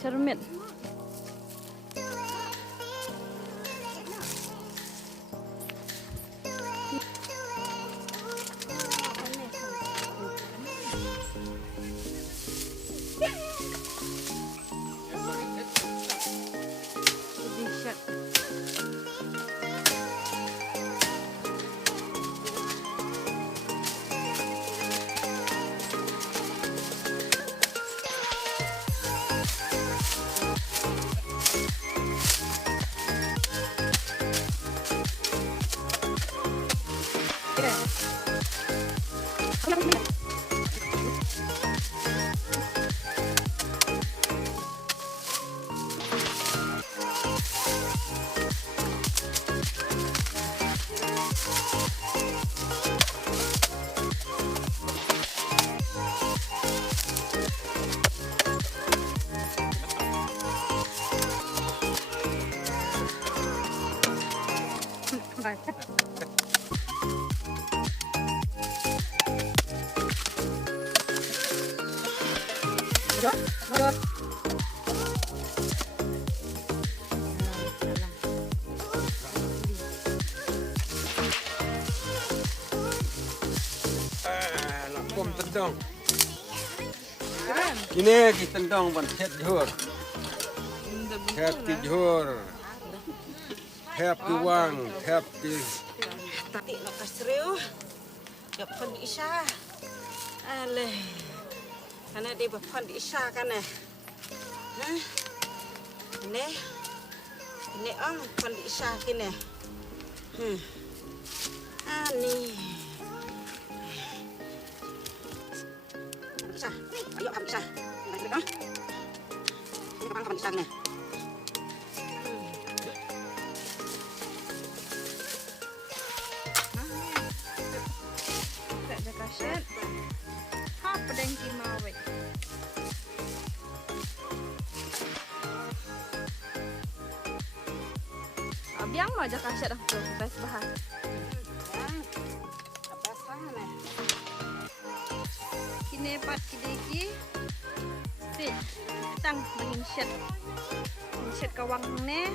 cermin. Lampom tendang. Ini kita tendang ban het johor. Het di johor. Het di wang, het di. Tati nakasriw. Dapat isya. Ale. Kana di bapan di isya kana. Hah? Ini ang pan di isya kini. Ani. Bisa. Ayo am bisa. Mari ah. Ini kapan bisa nih? Kaset. Ha pedang kimawe. Abiang mau aja kaset aku bes bahan. Apa sana? Kini pat kideki. Fit. Tang menginset. Menginset kawang ne.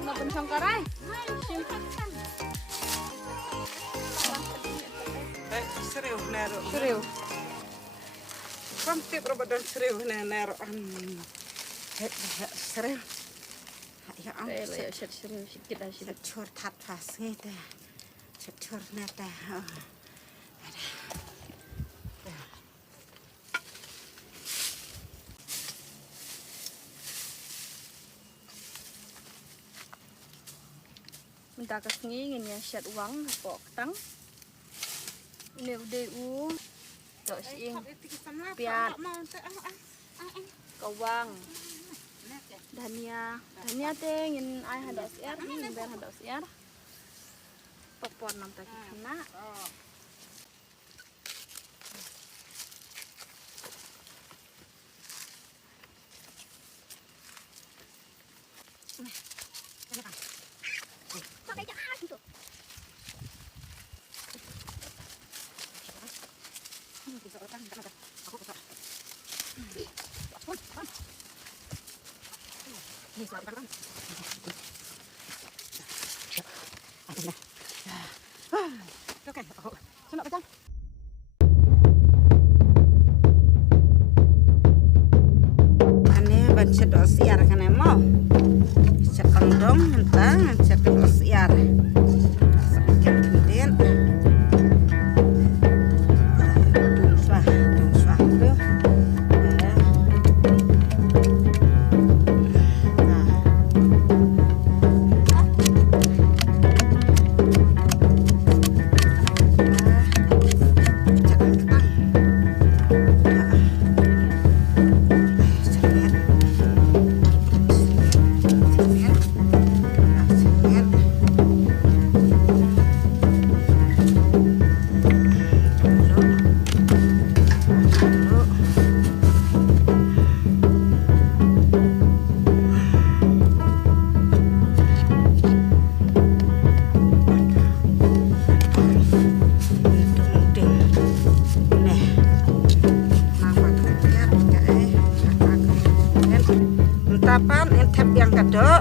Mau bencong karai. Serius nero. Serius. Kampit robadan serius nero. Serius. Ya am. Ya serius sikit aja. Cur tat pas gitu. Cur neta. Minta kesini ingin ya set uang pok tang. Ini udah dok sing piat kawang dania teh ingin ay hadas air ini biar hadas air popon nam tadi kena Ane bancet osiar kan emo. Cek kondom entang cek osiar. Sakit geden. Dung swah tuh. tapan intep yang kedok.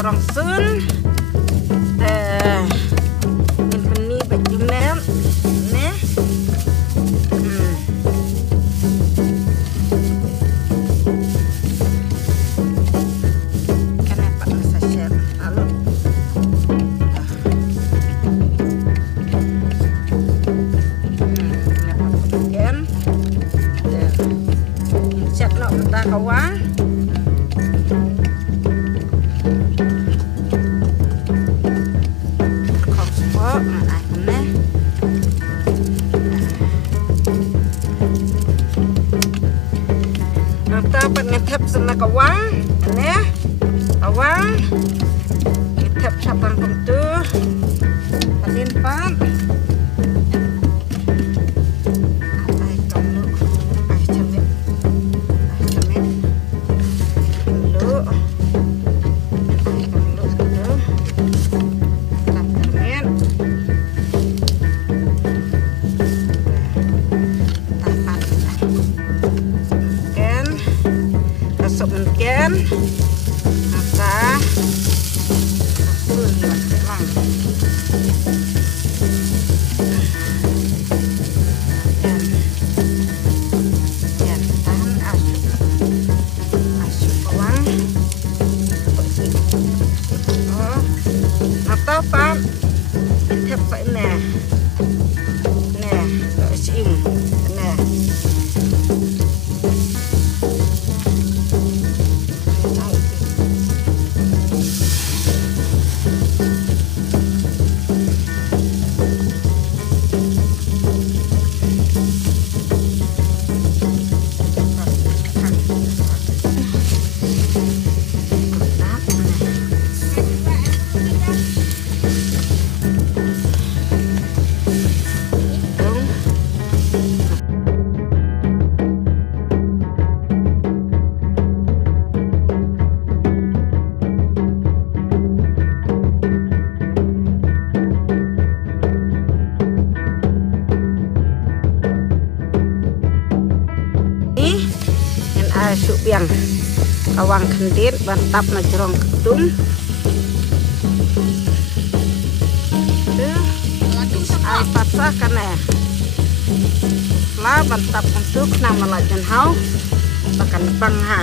Rongsun in peni bajumnem ne kenapa masa share lalu kenapa kemudian chat lo minta kawan dapat ngetep sana kawang ne kawang ngetep sapang pentu pasin pan ai kamu ai camet lu ai kamu tu tapamen mungkin maka dan tahan asup bawang atau apa intep pak nè đợi xin nè sup yang kawang kendit bantap na jerong ketum ai patsa kana la bantap untuk nama lajan hau takan bang ha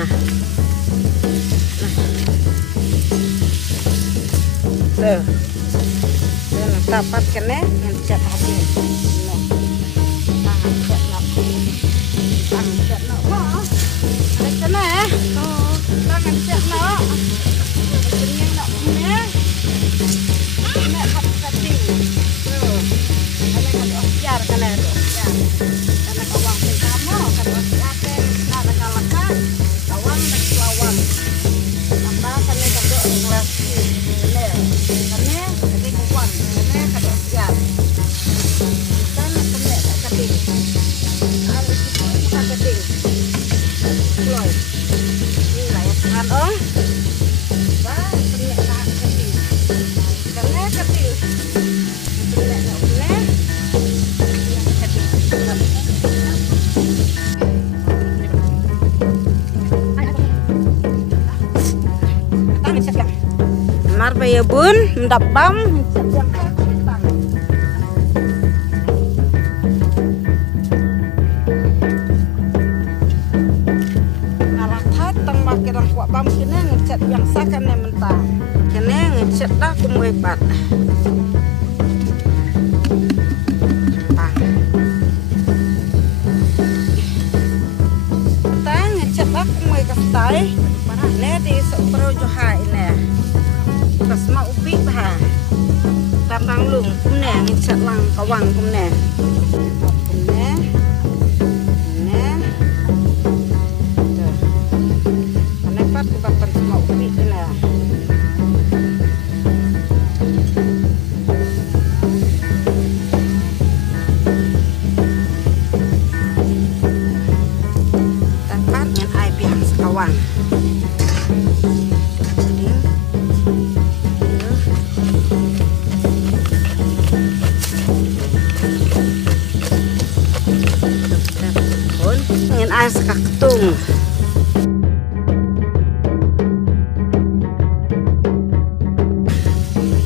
tuh tapat kene ngecat hati tangan cat nak tangan cat nak kena tangan cat nak kenyang nak punya nak cutting tuh kalau jar kena jar karena kawang pertama kalau siapa nak kalahkan kawang supaya bun mendapam ngalah tang makirang kuat bam kene ngecat biasa kan mentah kene ngecat dah kumwebat tay nè thì sợ pro cho hại nè và mau bị bà tam đang lùng cũng nè nhìn sợ lăng có vàng cũng nè nè nè nè bắt cái bắp mau bị nè kawan ingin air sekaktung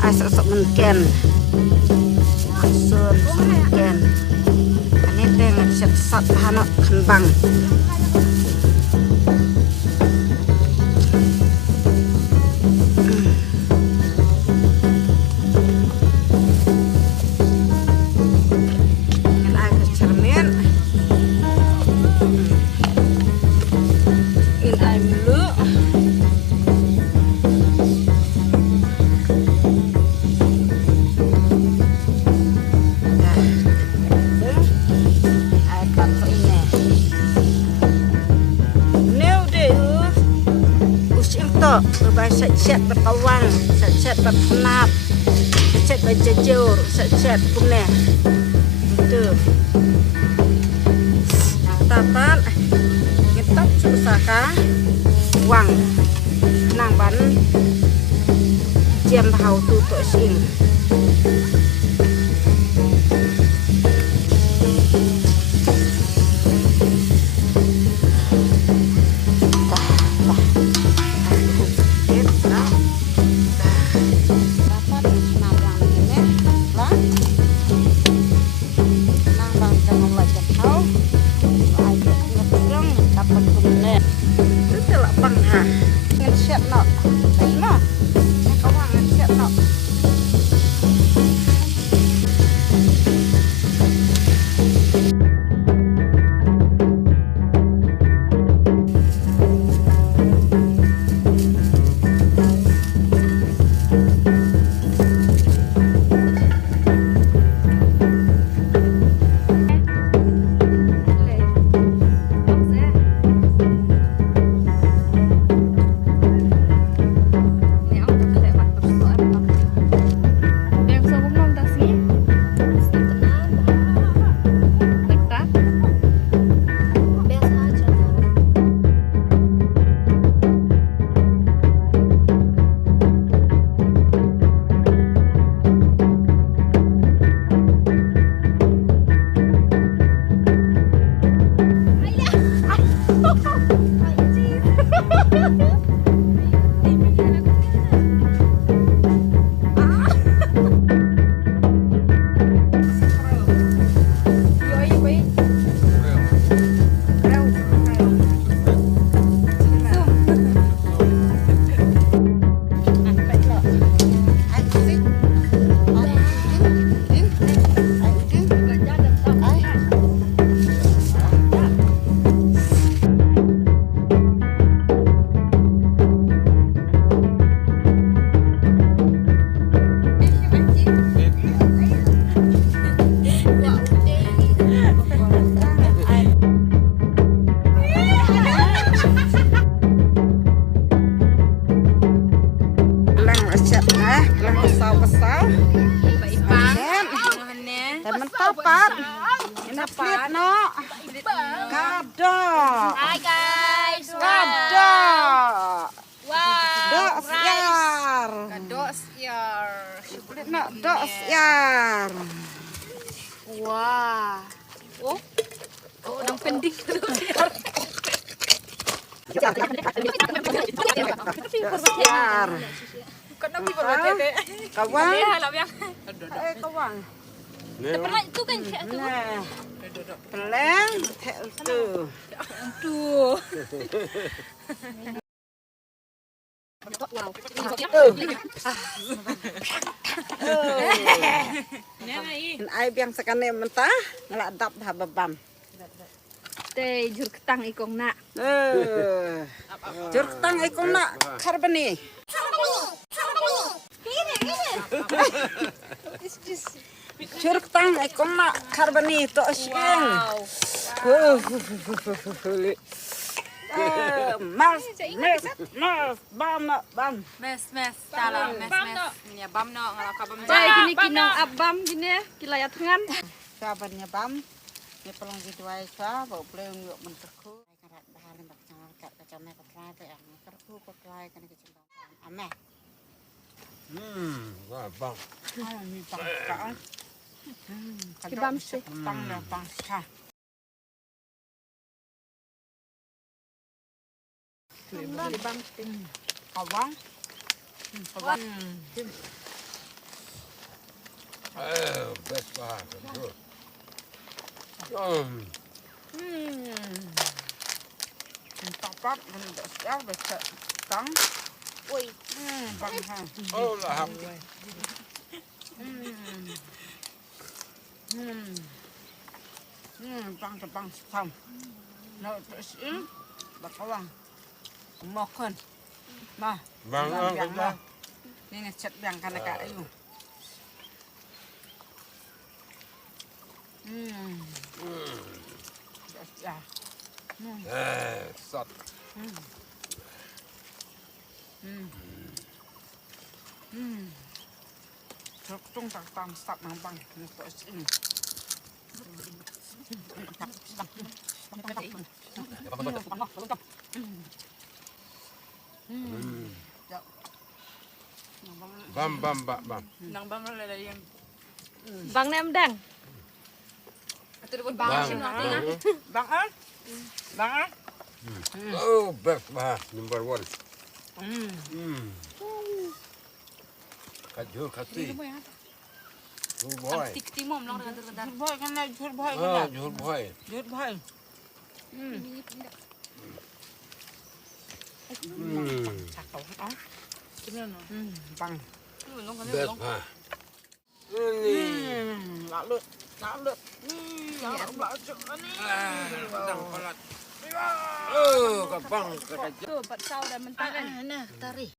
air sok mungkin sur mungkin ini dengan sat hanak kembang set berkawan, set berpenap, set berjejur, set kumne, itu. Yang tapan, kita susahkah uang, nang ban, jam hau tutuk sing. Besar-besar. Dan mentapat. Ini pelit no. Kado. Hai guys. Kado. Wow. Dok siar. Kado siar. Pelit no. Dok siar. Wah. Oh. Oh, udang pending. Siar. Kau nak pergi bawa dek. Kawang. Dia lah yang. Kawang. Nè, Pernah itu kan kayak tu. Nè. Peleng. Thẹo từ. Tuh. Ai biang sakane mentah ngeladap dah babam. Teh jur ketang ikong nak. Jur ketang ikong nak karbani. Jur ketang ikong nak karbani to asyeng. Mas, bam. Mes, tala, mes. Nya bam no, ngalau ka bam. Jai gini kinong abam gini kilayat ngan. Sabarnya bam. Ni pelong gitu ai sa, bau pleung yuk menterku. Karat bahalin bak cangal kat kacame katrai pe ang. Terku katrai kan kecembang. Ame. Wah, bang. Ni bang ka. Kibam sih. Bang na bang sa. Kibam sih. Kawang. Kawang. Best bah. Tapat kan dak siap baca tang. Oi. Bang ha. Oh, lahap. Bang bang sam. Nó xin bạc kawang. Mok kan. Ma. Bang, bang. Ni cet biang kan ka ayu. Ya. Sat. Truk tung tak tang sat nang bang. Ni to sin. Bam. Nang bam lo la yang. Bang nem dang. Atu bang Bang. sih nanti na. Bang an. Bang an. Oh, best bah. Number 1. Kajur kasi. Jur boy. Tik timom long dengan terkedar. Jur boy kan jur boy Ah, kan. jur boy. Jur boy. Cakau ah. Bang. Best bah. Ini. Lalu. Baju ni. Sedang palat. Oh, kapang kerja. Tuh, pat sau dah mentah kan. Nah, tari.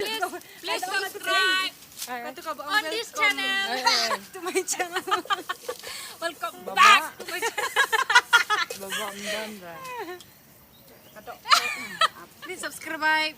Please subscribe. Katu ka on this channel. To my channel. Welcome back to my channel. Babam dan. Please subscribe.